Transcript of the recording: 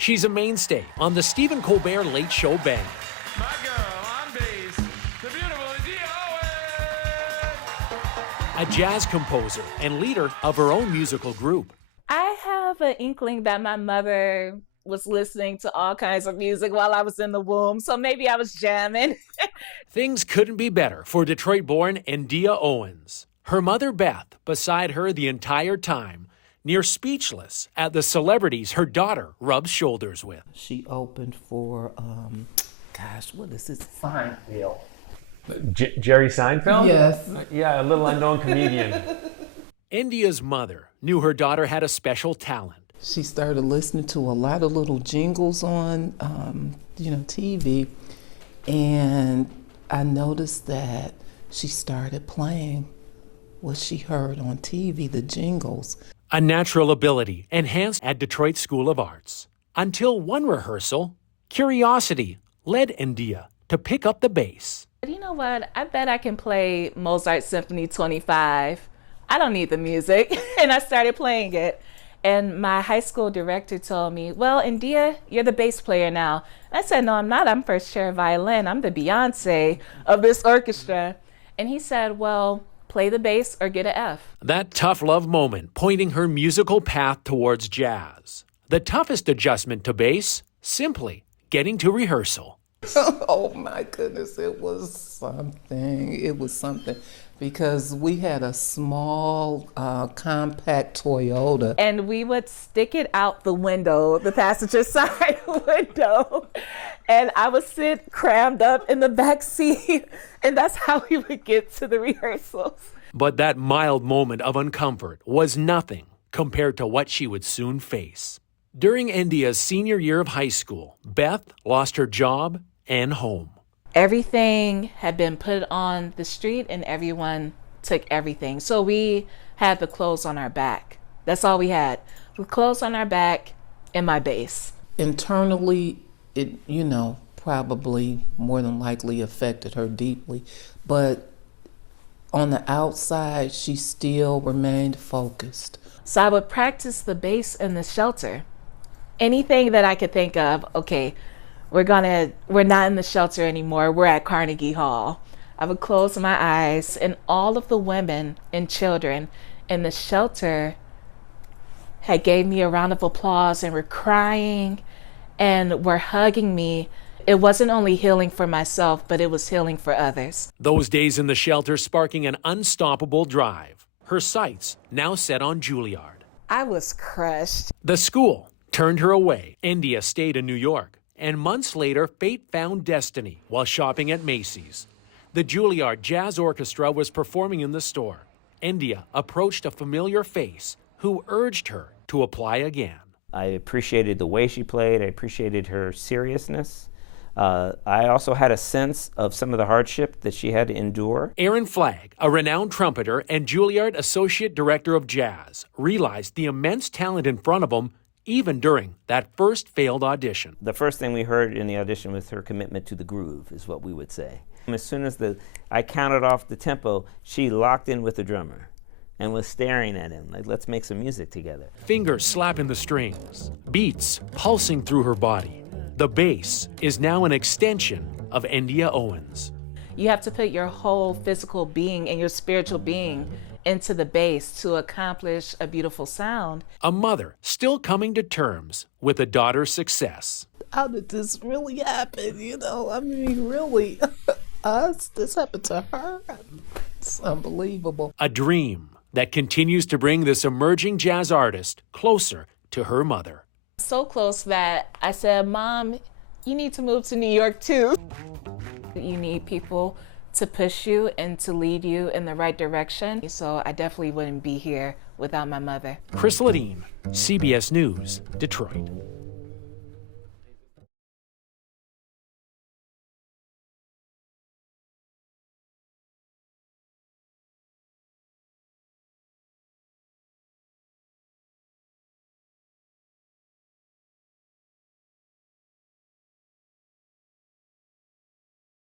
She's a mainstay on the Stephen Colbert Late Show band. My girl on bass, the beautiful Endea Owens. A jazz composer and leader of her own musical group. I have an inkling that my mother was listening to all kinds of music while I was in the womb, so maybe I was jamming. Things couldn't be better for Detroit-born Endea Owens. Her mother, Beth, beside her the entire time, near speechless at the celebrities her daughter rubs shoulders with. She opened for, what is this? Seinfeld. Jerry Seinfeld? Yes. Yeah, a little unknown comedian. Endea's mother knew her daughter had a special talent. She started listening to a lot of little jingles on, TV, and I noticed that she started playing what she heard on TV, the jingles. A natural ability enhanced at Detroit School of Arts. Until one rehearsal, curiosity led Endea to pick up the bass. You know what? I bet I can play Mozart Symphony 25. I don't need the music. And I started playing it. And my high school director told me, well, Endea, you're the bass player now. I said, no, I'm not. I'm first chair violin. I'm the Beyonce of this orchestra. And he said, well, play the bass or get an F. That tough love moment pointing her musical path towards jazz. The toughest adjustment to bass, simply getting to rehearsal. Oh my goodness, it was something because we had a small compact Toyota. And we would stick it out the window, the passenger side window. And I would sit crammed up in the back seat. And that's how we would get to the rehearsals. But that mild moment of uncomfort was nothing compared to what she would soon face. During Endea's senior year of high school, Beth lost her job and home. Everything had been put on the street and everyone took everything. So we had the clothes on our back. That's all we had. The clothes on our back and my bass. Internally, it, probably more than likely affected her deeply. But on the outside, she still remained focused. So I would practice the bass in the shelter. Anything that I could think of, okay, we're not in the shelter anymore. We're at Carnegie Hall. I would close my eyes, and all of the women and children in the shelter had gave me a round of applause and were crying and were hugging me. It wasn't only healing for myself, but it was healing for others. Those days in the shelter sparking an unstoppable drive. Her sights now set on Juilliard. I was crushed. The school turned her away. Endea stayed in New York. And months later, fate found destiny while shopping at Macy's. The Juilliard Jazz Orchestra was performing in the store. Endea approached a familiar face who urged her to apply again. I appreciated the way she played. I appreciated her seriousness. I also had a sense of some of the hardship that she had to endure. Aaron Flagg, a renowned trumpeter and Juilliard Associate Director of Jazz, realized the immense talent in front of him even during that first failed audition. The first thing we heard in the audition was her commitment to the groove, is what we would say. As soon as I counted off the tempo, she locked in with the drummer and was staring at him like, let's make some music together. Fingers slapping the strings, beats pulsing through her body. The bass is now an extension of Endea Owens. You have to put your whole physical being and your spiritual being into the bass to accomplish a beautiful sound. A mother still coming to terms with a daughter's success. How did this really happen? Really, this happened to her? It's unbelievable. A dream that continues to bring this emerging jazz artist closer to her mother. So close that I said, Mom, you need to move to New York too. You need people to push you and to lead you in the right direction. So I definitely wouldn't be here without my mother. Chris Ledeen, CBS News, Detroit.